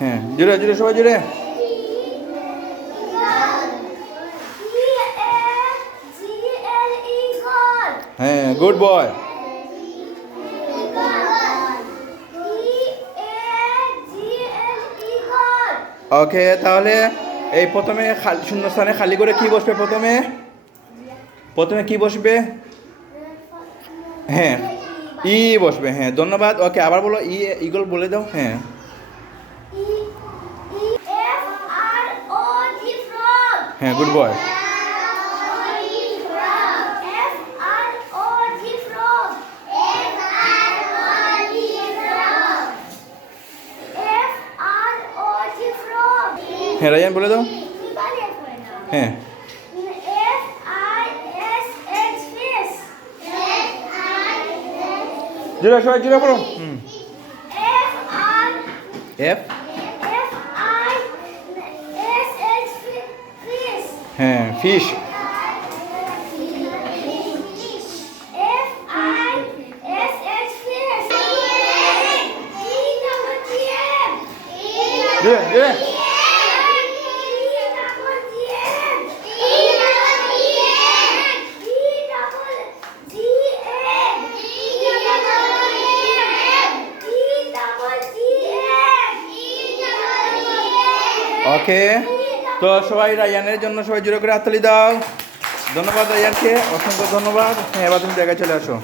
হ্যাঁ, জোরে জোরে সবাই জোরে। হ্যাঁ, গুড বয়। ওকে, তাহলে এই প্রথমে শূন্যস্থানে খালি করে কি বসবে? প্রথমে প্রথমে কি বসবে? হ্যাঁ, ই বসবে। হ্যাঁ, ধন্যবাদ। ওকে, আবার বলো, ইগল বলে দাও। হ্যাঁ, হ্যাঁ, গুড বয়। হ্যাঁ, রায়ান বলে দাও। হ্যাঁ, জোরে সবাই জোরে পড়ো। এফ, হ্যাঁ, ফিশ। জোরে জোরে। ওকে, তো সবাই রায়ানের জন্য সবাই জোরে করে হাততালি দাও। ধন্যবাদ রায়ানকে, অসংখ্য ধন্যবাদ। হ্যাঁ, এবার তুমি জায়গায় চলে আসো।